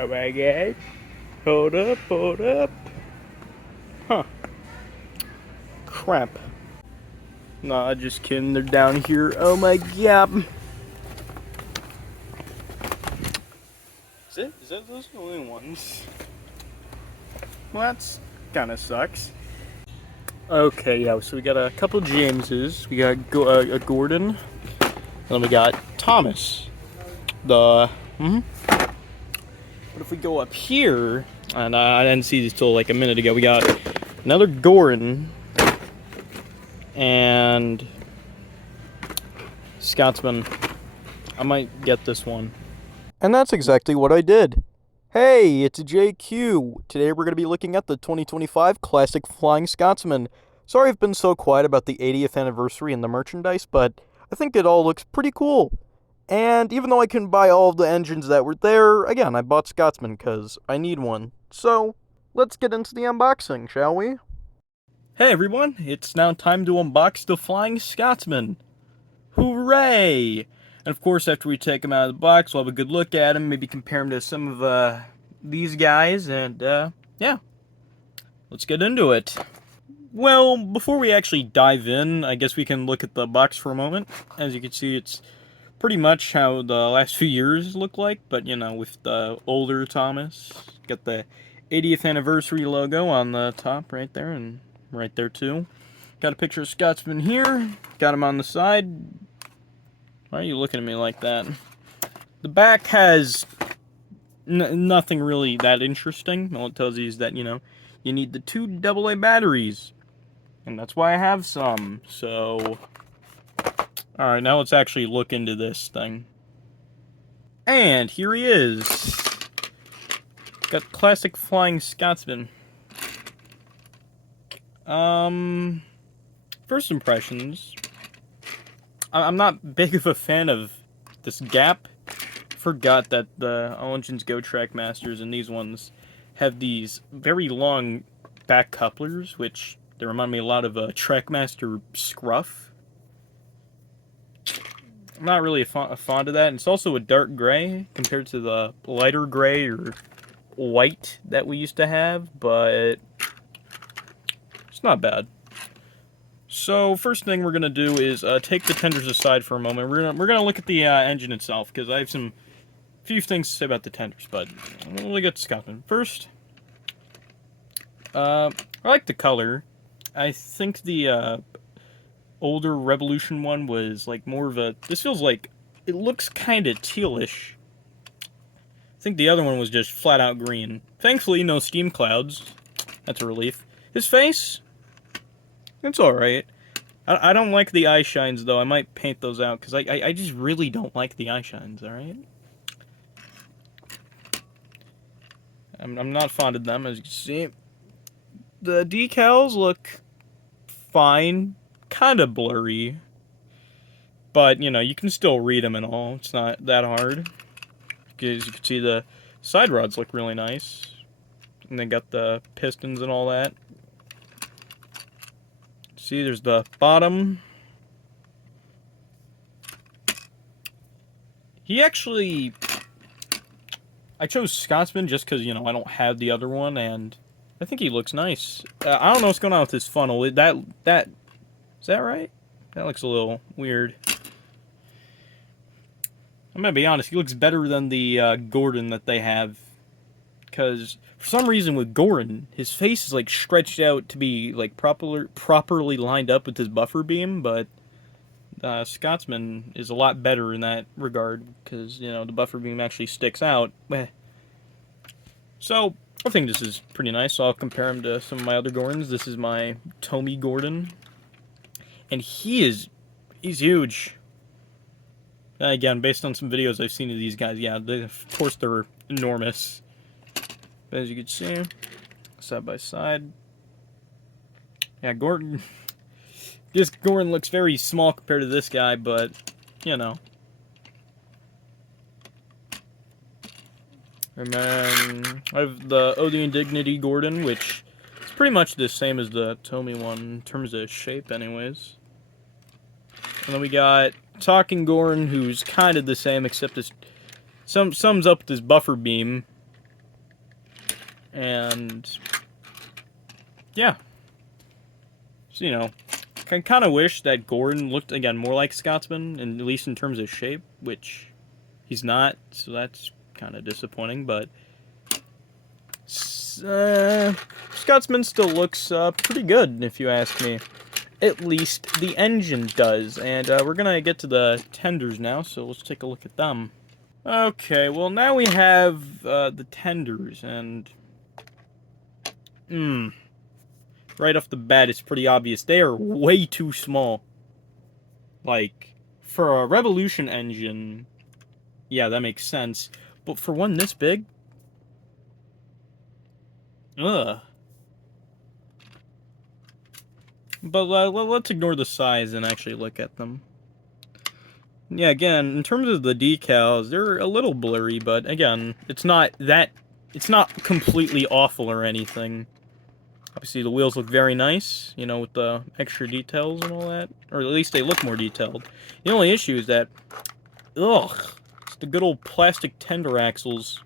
Oh my god. Hold up, hold up. Huh. Crap. Nah, just kidding. They're down here. Oh my god. Is that those the only ones? Well, that's kind of sucks. Okay, yeah, so we got a couple Jameses. We got a Gordon. And then we got Thomas. But if we go up here, and I didn't see this till like a minute ago, we got another Gordon and Scotsman. I might get this one. And that's exactly what I did. Hey, it's JQ. Today we're going to be looking at the 2025 Classic Flying Scottsman. Sorry I've been so quiet about the 80th anniversary and the merchandise, but I think it all looks pretty cool. And even though I couldn't buy all of the engines that were there, again, I bought Scotsman because I need one. So, let's get into the unboxing, shall we? Hey everyone, it's now time to unbox the Flying Scotsman. Hooray! And of course, after we take him out of the box, we'll have a good look at him, maybe compare him to some of these guys, and yeah, let's get into it. Well, before we actually dive in, I guess we can look at the box for a moment. As you can see, it's pretty much how the last few years look like, but you know, with the older Thomas. Got the 80th anniversary logo on the top right there, and right there too. Got a picture of Scotsman here, got him on the side. Why are you looking at me like that? The back has nothing really that interesting. All it tells you is that, you know, you need the 2 AA batteries. And that's why I have some, so... Alright, now let's actually look into this thing. And here he is. Got classic Flying Scotsman. First impressions... I'm not big of a fan of this gap. Forgot that the Engines Go Trackmasters and these ones have these very long back couplers, which they remind me a lot of a Trackmaster Scruff. I'm not really fond of that. And it's also a dark gray compared to the lighter gray or white that we used to have, but it's not bad. So, first thing we're going to do is take the tenders aside for a moment. We're gonna look at the engine itself, because I have few things to say about the tenders, but we'll look at Scotsman. First, I like the color. I think the older Revolution one was like more of a... This feels like... It looks kind of tealish. I think the other one was just flat out green. Thankfully, no steam clouds. That's a relief. His face... It's alright. I don't like the eye shines, though. I might paint those out, because I just really don't like the eye shines, alright? I'm not fond of them, as you can see. The decals look fine. Kind of blurry. But, you know, you can still read them and all. It's not that hard. As you can see, the side rods look really nice. And they got the pistons and all that. See, there's the bottom. He actually... I chose Scotsman just because, you know, I don't have the other one, and I think he looks nice. I don't know what's going on with this funnel. Is that right? That looks a little weird. I'm gonna be honest, he looks better than the Gordon that they have. Because, for some reason with Gordon, his face is, like, stretched out to be, like, properly lined up with his buffer beam, but Scotsman is a lot better in that regard, because, you know, the buffer beam actually sticks out. So, I think this is pretty nice, so I'll compare him to some of my other Gordons. This is my Tommy Gordon, and he's huge. Again, based on some videos I've seen of these guys, yeah, of course they're enormous. But as you can see, side by side. Yeah, Gordon. This Gordon looks very small compared to this guy, but, you know. And then I have the Odeon Dignity Gordon, which is pretty much the same as the Tommy one in terms of shape, anyways. And then we got Talking Gordon, who's kind of the same, except this sums up with his buffer beam. And yeah. So, you know, I kind of wish that Gordon looked, again, more like Scotsman, and at least in terms of shape, which he's not, so that's kind of disappointing, but Scotsman still looks pretty good, if you ask me. At least the engine does, and we're going to get to the tenders now, so let's take a look at them. Okay, well, now we have the tenders, and right off the bat, it's pretty obvious. They are way too small. Like, for a Revolution engine, yeah, that makes sense. But for one this big? Ugh. But let's ignore the size and actually look at them. Yeah, again, in terms of the decals, they're a little blurry, but again, it's not completely awful or anything. Obviously, the wheels look very nice, you know, with the extra details and all that. Or at least they look more detailed. The only issue is that, it's the good old plastic tender axles.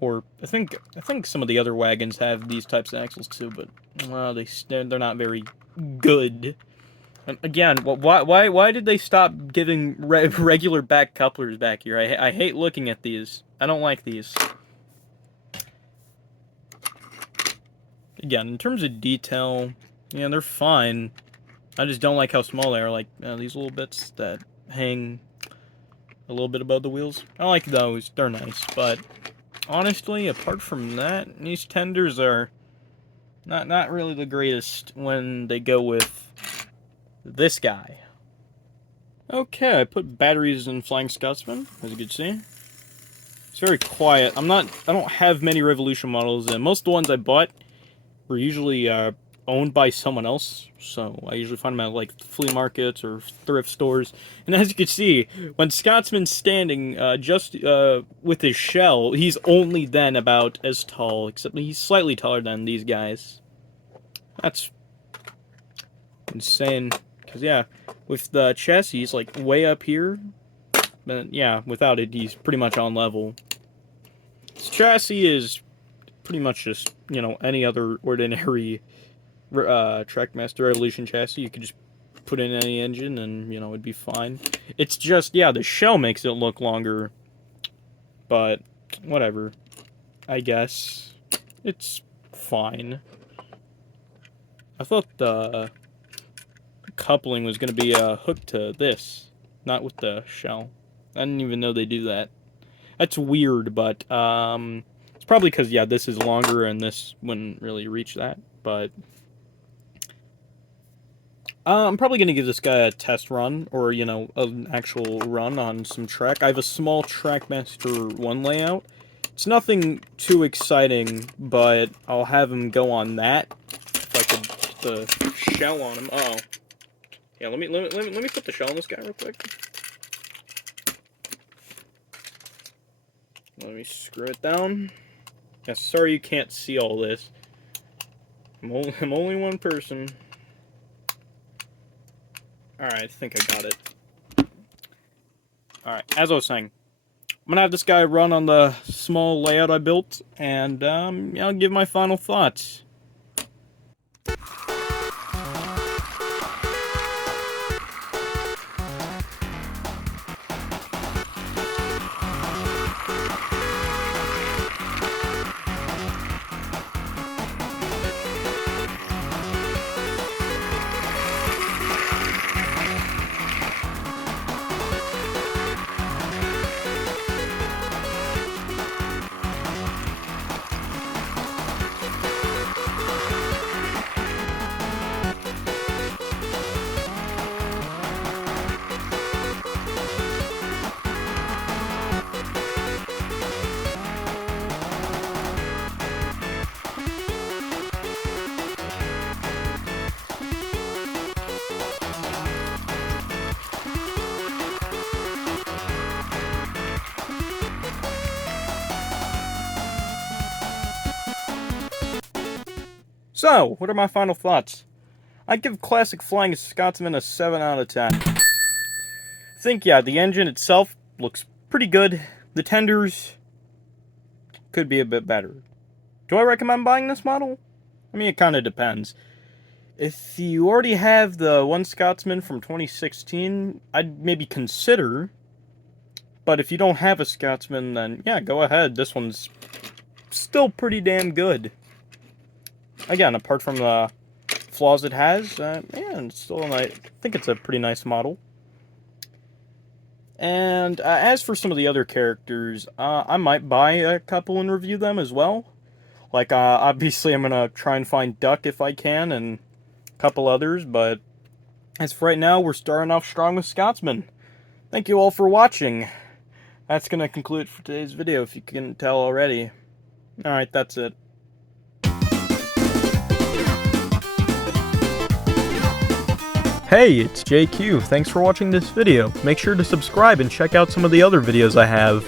Or, I think some of the other wagons have these types of axles too, but they're not very good. And again, why did they stop giving regular back couplers back here? I hate looking at these. I don't like these. Again, in terms of detail, yeah, they're fine. I just don't like how small they are. Like these little bits that hang a little bit above the wheels. I like those. They're nice, but honestly, apart from that, these tenders are not really the greatest when they go with this guy. Okay, I put batteries in Flying Scottsman, as you can see. It's very quiet. I don't have many Revolution models, and most of the ones I bought were usually owned by someone else, so I usually find them at like flea markets or thrift stores. And as you can see, when Scotsman's standing just with his shell, he's only then about as tall, except he's slightly taller than these guys. That's insane, because yeah, with the chassis, he's like way up here, but yeah, without it, he's pretty much on level. This chassis is pretty much just, you know, any other ordinary Trackmaster Revolution chassis. You could just put in any engine and, you know, it'd be fine. It's just, yeah, the shell makes it look longer, but whatever. I guess it's fine. I thought the coupling was going to be hooked to this, not with the shell. I didn't even know they do that. That's weird, but it's probably because, yeah, this is longer and this wouldn't really reach that, but I'm probably going to give this guy a test run, or, you know, an actual run on some track. I have a small Trackmaster 1 layout. It's nothing too exciting, but I'll have him go on that. If I could put the shell on him. Uh oh. Yeah, let me put the shell on this guy real quick. Let me screw it down. Yeah, sorry you can't see all this. I'm only one person. Alright, I think I got it. Alright, as I was saying, I'm gonna have this guy run on the small layout I built, and I'll give my final thoughts. So, what are my final thoughts? I'd give Classic Flying Scotsman a 7 out of 10. I think, yeah, the engine itself looks pretty good. The tenders could be a bit better. Do I recommend buying this model? I mean, it kind of depends. If you already have the one Scotsman from 2016, I'd maybe consider. But if you don't have a Scotsman, then yeah, go ahead. This one's still pretty damn good. Again, apart from the flaws it has, it's still I think it's a pretty nice model. And as for some of the other characters, I might buy a couple and review them as well. Like, obviously I'm gonna try and find Duck if I can, and a couple others, but as for right now, we're starting off strong with Scotsman. Thank you all for watching. That's gonna conclude it for today's video, if you can tell already. Alright, that's it. Hey, it's JQ. Thanks for watching this video. Make sure to subscribe and check out some of the other videos I have.